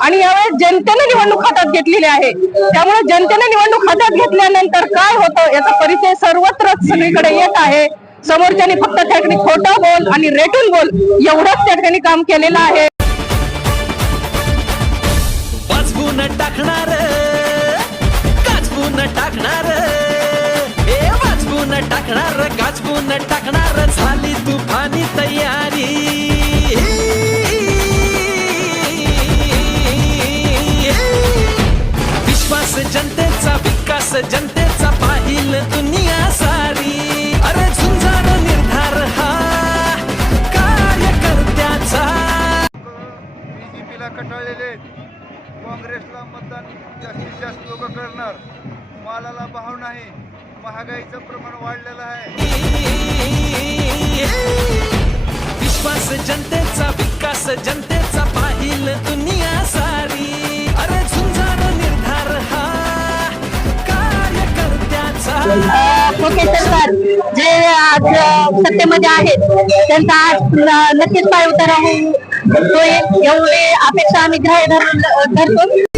आणि यावेळेस जनतेने निवडणूक हातात घेतलेली आहे. त्यामुळे जनतेने निवडणूक हातात घेतल्यानंतर काय होतं याचा परिचय सर्वत्र सगळीकडे येत आहे. समोरच्यानी फक्त त्या ठिकाणी खोटं बोल आणि रेटून बोल एवढंच त्या ठिकाणी काम केलेलं आहे. टाकणार गाजवून टाकणार ए वाचवून टाकणार गाजवून टाकणार झाली तुफानी तयारी. जनतेचा विकास जनतेचा पाहिल दुनिया सारी. अरे झुंजार निर्धार हा कार्यकर्त्याचा. बीजेपीला कटाळलेले. काँग्रेसला मतदान जास्तीत जास्त लोक करणार. मालाला भाव नाही महागाईचं प्रमाण वाढलेलं आहे. विश्वास जनतेचा विकास जनतेचा पाहिल दुनिया सारी. अरे झुंजार निर्धार हा ओके सर जे आज सत्तेमध्ये आहेत त्यांचा आज नक्कीच पाय उतारा होऊ. तो एक एवढे अपेक्षा आम्ही ग्राह्य धरून धरतो.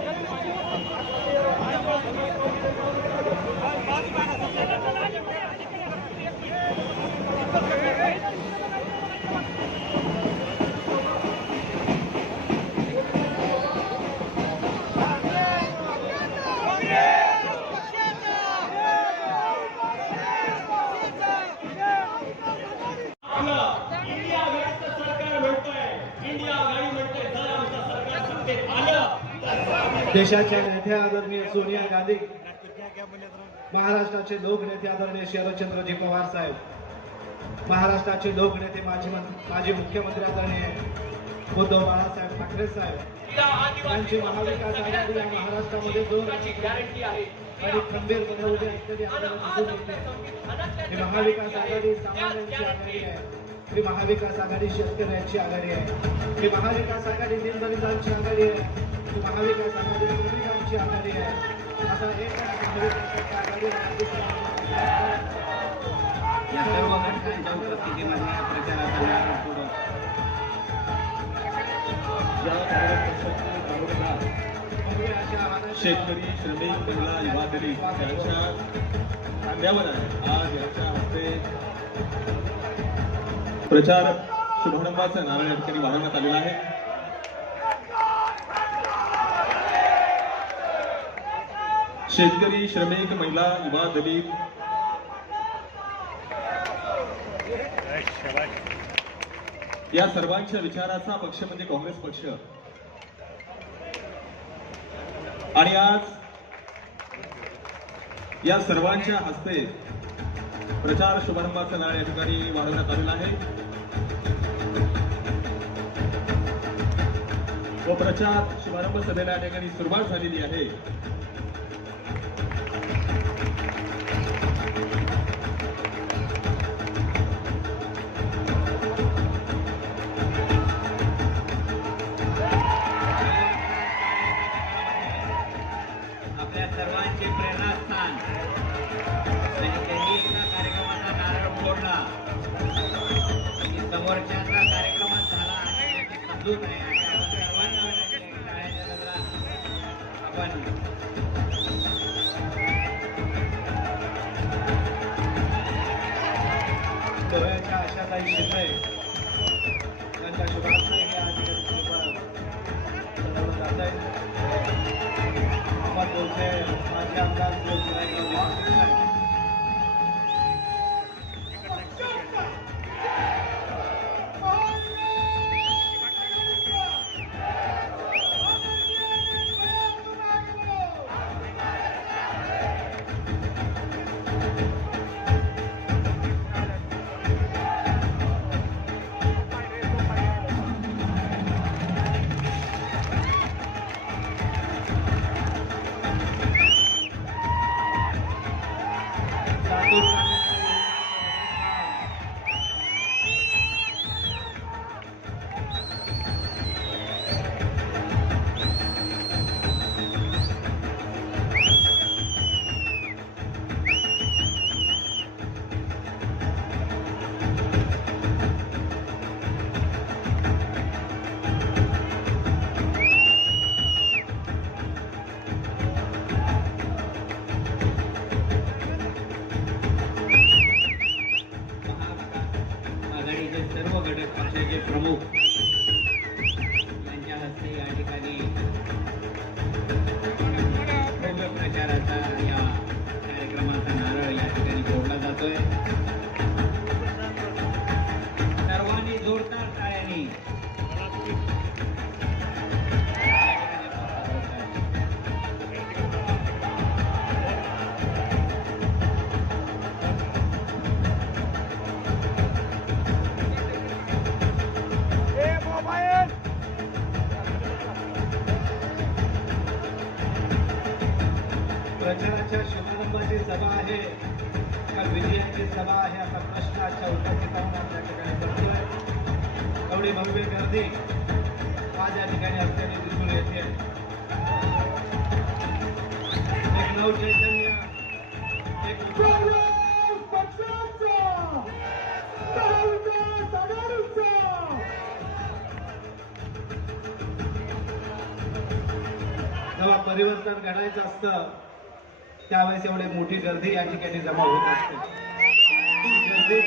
Thank you. देशाच्या नेत्या आदरणीय सोनिया गांधी महाराष्ट्राचे लोकनेते आदरणीय शरदचंद्रजी पवार साहेब महाराष्ट्राचे लोकनेते माजी माजी मुख्यमंत्री आदरणीय उद्धव बाळासाहेब ठाकरे साहेब यांची महाविकास आघाडी या महाराष्ट्रामध्ये जोर आणि खंबीरपणे उभी असलेली आपल्याला दिसून येते. ही महाविकास आघाडी सामान्यांची आघाडी आहे. ही महाविकास आघाडी शेतकऱ्यांची आघाडी आहे. ही महाविकास आघाडी दिनदलितांची आघाडी आहे. ही महाविकास आघाडी श्रमिकांची आघाडी आहे. असा एक या सर्व घटकांच्या उपस्थितीमध्ये प्रचाराचा शेतकरी श्रमिक महिला युवा दलित यांच्या खांद्यावर आहे. आज यांच्या हस्ते प्रचार शुभारंभाचा नारळ या ठिकाणी वाढवण्यात आलेला आहे. शेतकरी श्रमिक महिला युवा दलित. या सर्वांच्या विचाराचा पक्ष म्हणजे काँग्रेस पक्ष. आणि आज या सर्वांच्या हस्ते प्रचार शुभारंभाचा नाळ या ठिकाणी वाढवण्यात आलेला आहे. व प्रचार शुभारंभ सभेला या ठिकाणी सुरुवात झालेली आहे. गोव्याच्या आशाताई शिंदे यांच्या शुभार्थी हे आज या ठिकाणी सजवलं जात आहे अहमद बोलते माजी आमदार गर्दी आज या ठिकाणी असल्याने दिसून येते. एक नवचैतन्य एक जेव्हा परिवर्तन घडायचं असतं त्यावेळेस एवढी मोठी गर्दी या ठिकाणी जमा होत असते. गर्दी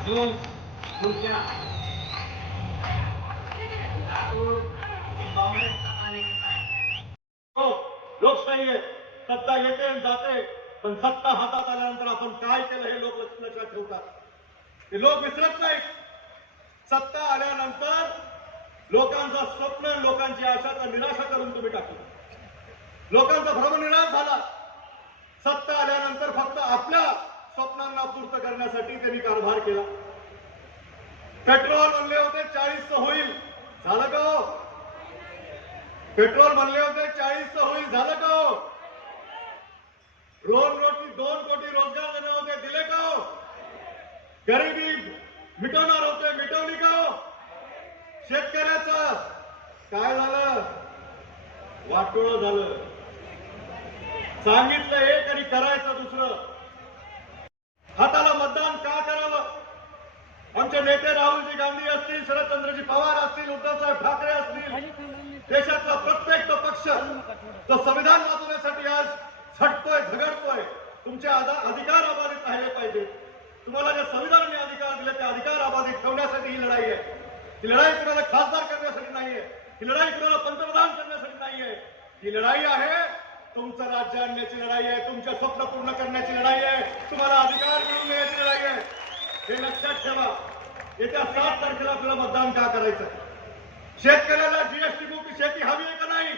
आज तुमच्या लातूर हो लोकशाही सत्ता येते आणि जाते. पण सत्ता हातात आल्यानंतर आपण काय केलं हे लोक लक्षात ठेवतात. ते लोक विसरत नाहीत. सत्ता आल्यानंतर लोकांचं स्वप्न लोकांची आशाचा निराशा करून तुम्ही टाकलं लोकांचा भ्रमनिराश झाला. सत्ता आल्यानंतर फक्त आपल्या स्वप्नांना पूर्त करण्यासाठी त्यांनी कारभार केला. पेट्रोल म्हणले होते चाळीस होईल. झालं का हो? पेट्रोल म्हणले होते चाळीस होईल. झालं का हो? दोन रोटी दोन कोटी रोजगार देणे होते. दिले का हो? गरिबी मिटवणार होते. मिटवली का हो? शेतकऱ्याचं. काय झालं? वाटोळ झालं. सांगितलं एक आणि करायचं दुसरं. हाताला मतदान का करावं? आमचे नेते राहुलजी गांधी असतील शरदचंद्रजी पवार असतील उद्धवसाहेब ठाकरे असतील देशातला प्रत्येक तो पक्ष तो संविधान वाचवण्यासाठी आज झटतोय झगडतोय. तुमचे अधिकार अबाधित राहिले पाहिजे तुम्हाला जे संविधानाने अधिकार दिले ते अधिकार अबाधित ठेवण्यासाठी ही लढाई आहे. ही लढाई कुणाला खासदार करण्यासाठी नाहीये. ही लढाई कुणाला पंतप्रधान करण्यासाठी नाहीये. ही लढाई आहे तुमचं राज्य आणण्याची लढाई आहे तुमचं स्वप्न पूर्ण करण्याची लढाई आहे तुम्हाला अधिकार मिळवून देण्याची लढाई आहे. हे लक्षात ठेवा येत्या सात तारखेला तुला मतदान का करायचं शेतकऱ्याला जीएसटी मुक्त शेती हवी आहे का नाही?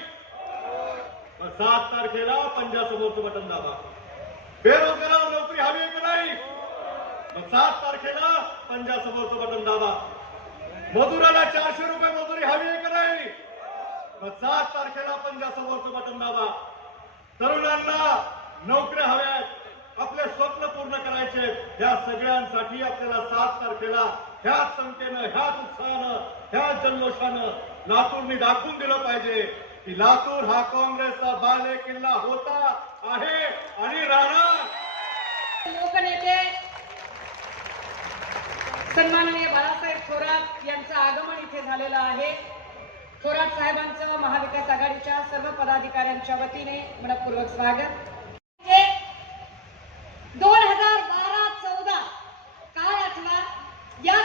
सात तारखेला पंजासमोरचं बटन दाबा. बेरोजगाराला नोकरी हवी आहे का नाही? मग सात तारखेला पंजासमोरचं बटन दाबा. मजुराला चारशे रुपये मजुरी हवी आहे का नाही? मग सात तारखेला पंजासमोरचं बटन दाबा. तरुणांना नोकऱ्या हव्यात आपले स्वप्न पूर्ण करायचे. या सगळ्यांसाठी आपल्याला सात तारखेला ह्याच संख्येनं ह्याच उत्साहानं ह्याच जल्लोषानं लातूरनी दाखवून दिलं पाहिजे की लातूर हा काँग्रेसचा बाले किल्ला होता आहे आणि राहणार. लोकनेते सन्माननीय बाळासाहेब थोरात यांचं आगमन इथे झालेलं आहे. थोरात साहेबांचं महाविकास आघाडीच्या सर्व पदाधिकाऱ्यांच्या वतीने मनपूर्वक स्वागत. दोन हजार बारा चौदा काळ आठवा? या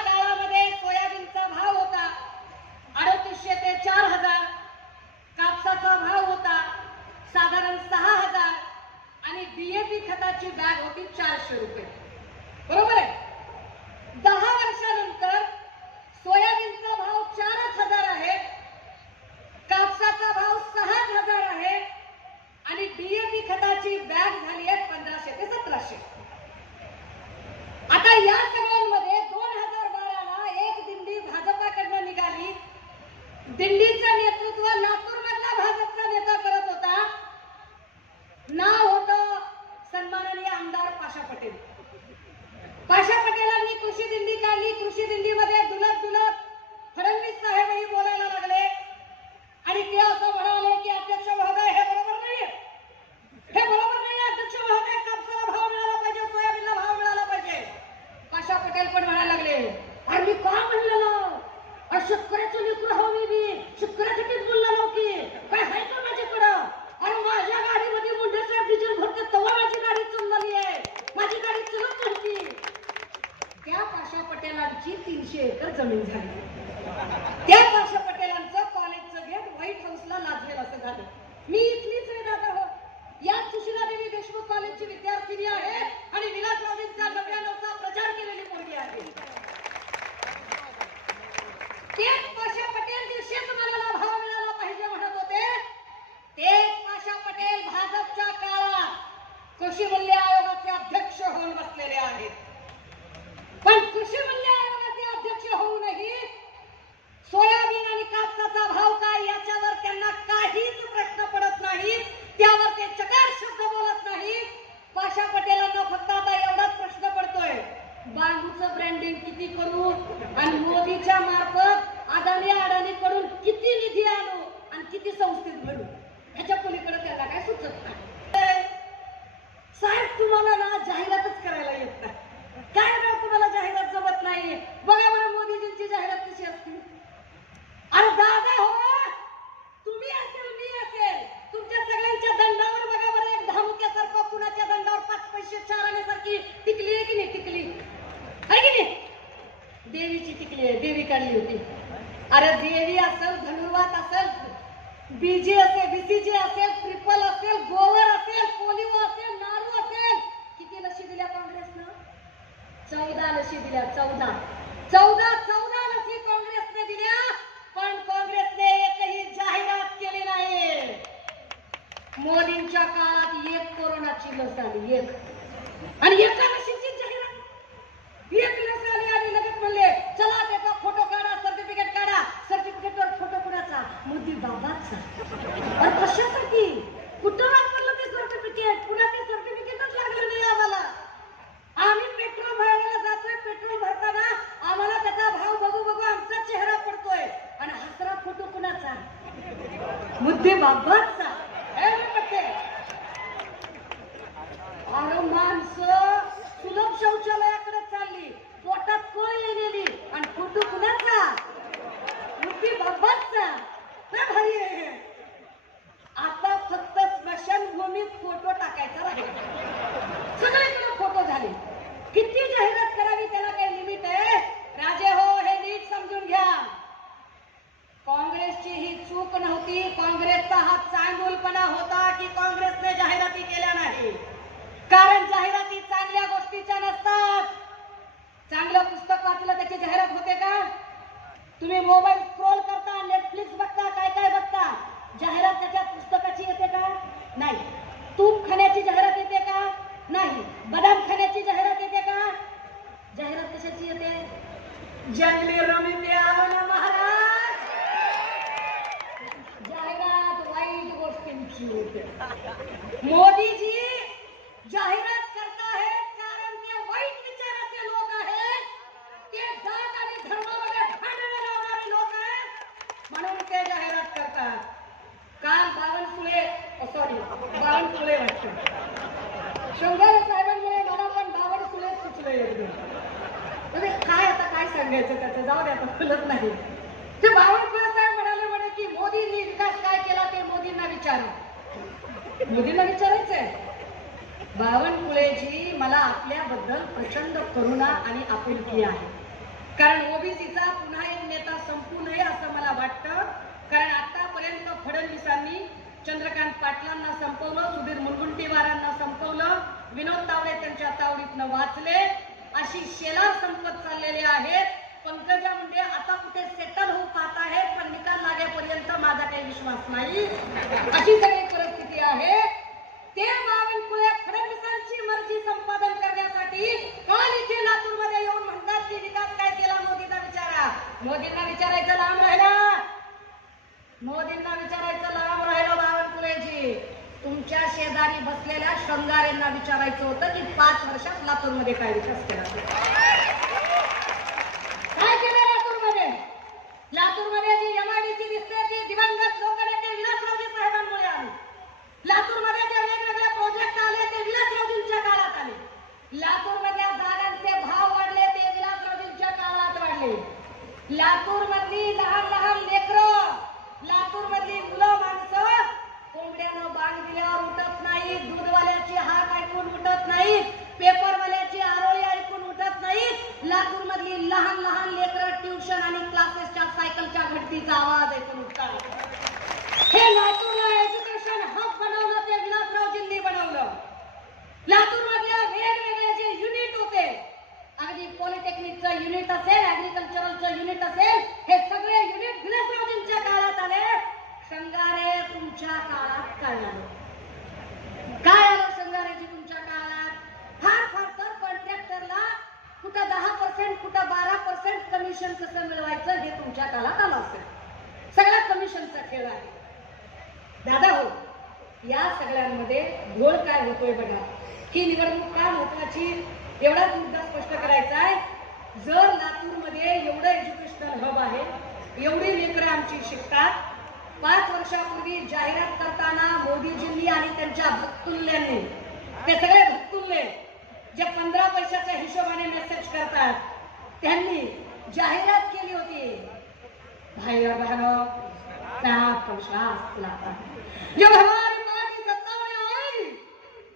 आता फक्त स्मशानभूमीत फोटो टाकायचा राहिला. सगळीकडे फोटो झाले. किती जाहिरात करावी त्याला काही लिमिट आहे? राजे हो हे नीट समजून घ्या. काँग्रेसची ही चूक नव्हती. काँग्रेसचा हा चांगुलपणा होता की काँग्रेसने जाहिराती केल्या नाही? कारण जाहिराती चांगल्या गोष्टीच्या नसतात. चांगलं पुस्तक वाचलं त्याची जाहिरात होते का? तुम्ही मोबाईल स्क्रोल करता नेटफ्लिक्स बघता काय काय बघता जाहिरात त्याच्यात पुस्तकाची येते का? नाही. तूप खाण्याची जाहिरात येते का? नाही. बदाम खाण्याची जाहिरात येते का? जाहिरात कशाची येते? जंगली रमी महाराज? जाहिरात वाईट गोष्टींची येते मोदीजी जाहिरात ओबीसी आहे. कारण ओबीसीचा पुन्हा एक नेता संपू नये असं मला वाटतं. कारण आतापर्यंत फडणवीसांनी चंद्रकांत पाटलांना संपवलं सुधीर मुनगुंटीवारांना संपवलं विनोद तावडे त्यांच्या तावडीतनं वाचले. अशी शेला संपत चाललेले आहेत. पंकजा मुंडे आता कुठे सेटल होऊ पाहत आहेत पण निकाल लागेपर्यंत माझा काही विश्वास नाही. अशी पाच वर्षापूर्वी जाहिरात करताना मोदीजींनी आणि त्यांच्या भक्तुल्यांनी ते सगळे भक्तुल्ले जे पंधरा पैशाच्या हिशोबाने मेसेज करतात त्यांनी जाहिरात केली होती. भाई बहनो बहनों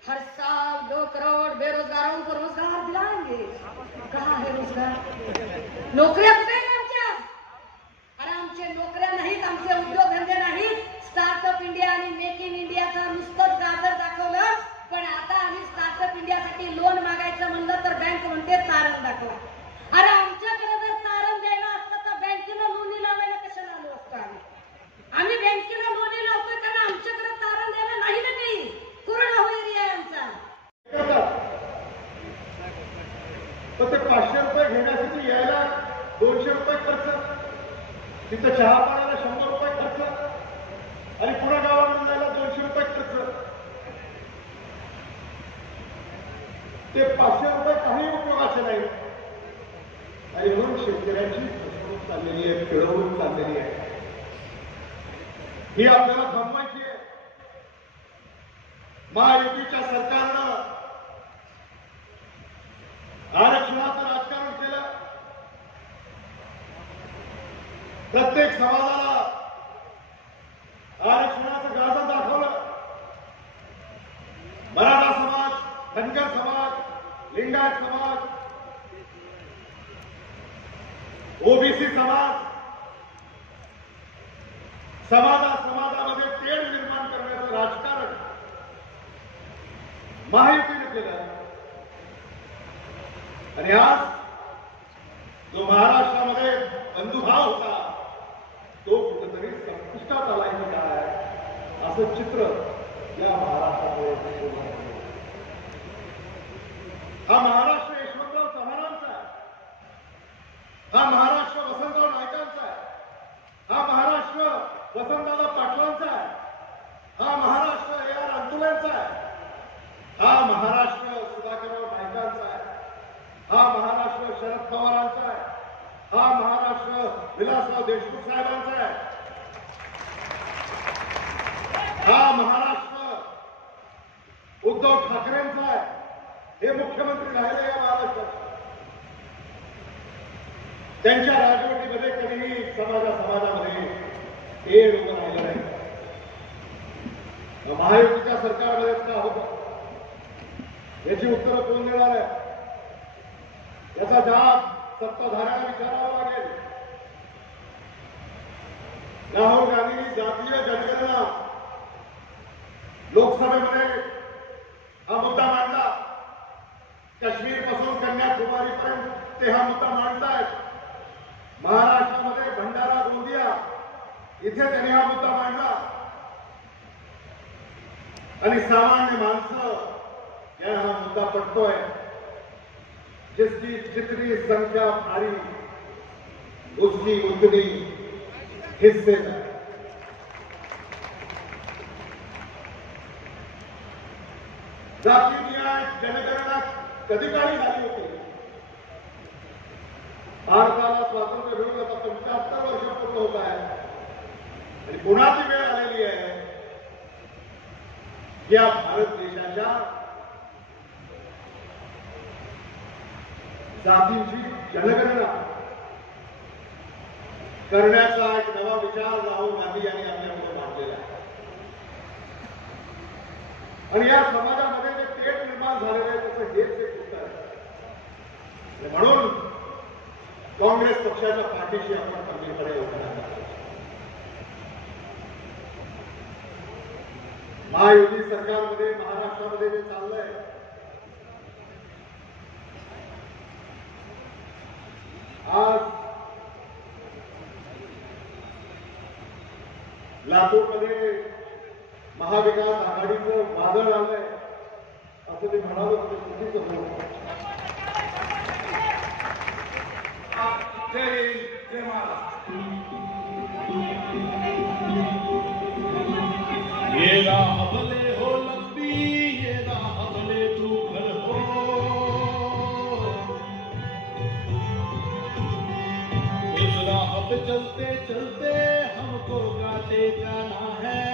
हर साल दो करोड़ बेरोजगारों को रोजगार दिलाएंगे. कहा है रोजगार? नोकऱ्या नाहीत आमचे उद्योगधंदे नाहीत. स्टार्टअप इंडिया आणि मेक इन इंडियाचा नुसतंच गाजर दाखवलं. पण आता आम्ही स्टार्टअप इंडियासाठी लोन मागायचं म्हणलं तर बँक म्हणते तारण दाखवा. अरे आमच्याकडे जर तारण द्यायला असतं तर बँकेनं लोन लावायला कशाला आलो असतो आम्ही? आम्ही बँकेला ही आपल्याला थांबवायची आहे. महायुतीच्या सरकारनं आरक्षणाचं राजकारण केलं. प्रत्येक समाजाला आरक्षणाचं गाजं दाखवलं. मराठा समाज धनगर समाज लिंगायत समाज ओबीसी समाज समाजा समाजामध्ये तेढ निर्माण करण्याचं राजकारण महायुतीने केलं आणि आज जो महाराष्ट्रामध्ये बंधुभाव होता तो कुठेतरी संपुष्टात आलाय काय असं चित्र या महाराष्ट्रामध्ये हा महाराष्ट्र यशवंतराव चव्हाणांचा आहे. हा महाराष्ट्र वसंतराव नायकांचा आहे. हा महाराष्ट्र वसंतदादा पाटलांचा आहे हा महाराष्ट्र ए आर अंतुलेंचा आहे. हा महाराष्ट्र सुधाकरराव नायकांचा आहे. हा महाराष्ट्र शरद पवारांचा आहे. हा महाराष्ट्र विलासराव देशमुख साहेबांचा आहे. हा महाराष्ट्र उद्धव ठाकरेंचा आहे. हे मुख्यमंत्री राहिले या महाराष्ट्राचे त्यांच्या राजवटीमध्ये कधीही समाजा समाजामध्ये हे लोक राहिलं नाही. महायुतीच्या सरकारमध्ये का होतं. याची उत्तरं कोण देणार आहे? याचा जाब सत्ताधाऱ्यांना विचारावा लागेल. राहुल गांधींनी जातीय जनगणना लोकसभेमध्ये हा मुद्दा मांडला. काश्मीरपासून कन्याकुमारीपर्यंत ते हा मुद्दा मांडतायत. महाराष्ट्रामध्ये भंडारा गोंदिया इथे त्यांनी हा मुद्दा मांडला. आणि सामान्य माणसं यांना हा मुद्दा पडतोय जिसकी जितनी संख्या भारी उसकी उतनी हिस्से जाती न्याय जनगणना कधी काळी झाली होती? भारताला स्वातंत्र्य मिळून आता पंच्याहत्तर वर्ष पूर्ण होत आहे आणि कोणाची वेळ आलेली आहे? या भारत देशाच्या जातींची जनगणना करण्याचा एक नवा विचार राहुल गांधी यांनी आपल्याकडे मांडलेला आहे. आणि या समाजामध्ये जे पेट निर्माण झालेलं आहे त्याचं हेच एक उत्तर आहे. म्हणून काँग्रेस पक्षाच्या पाठीशी आपण कमीकडे होणार राहणार आहोत. महायुती सरकारमध्ये महाराष्ट्रामध्ये जे चाललंय आज लातूरमध्ये महाविकास आघाडीचं वादळ आलंय असं ते म्हणालं ते चुकीचं होतं. जय हिंद जय महाराष्ट्र हो लंबी, ये राह भले तू हो। इस राह पे चलते चलते हमको गाते जाना है।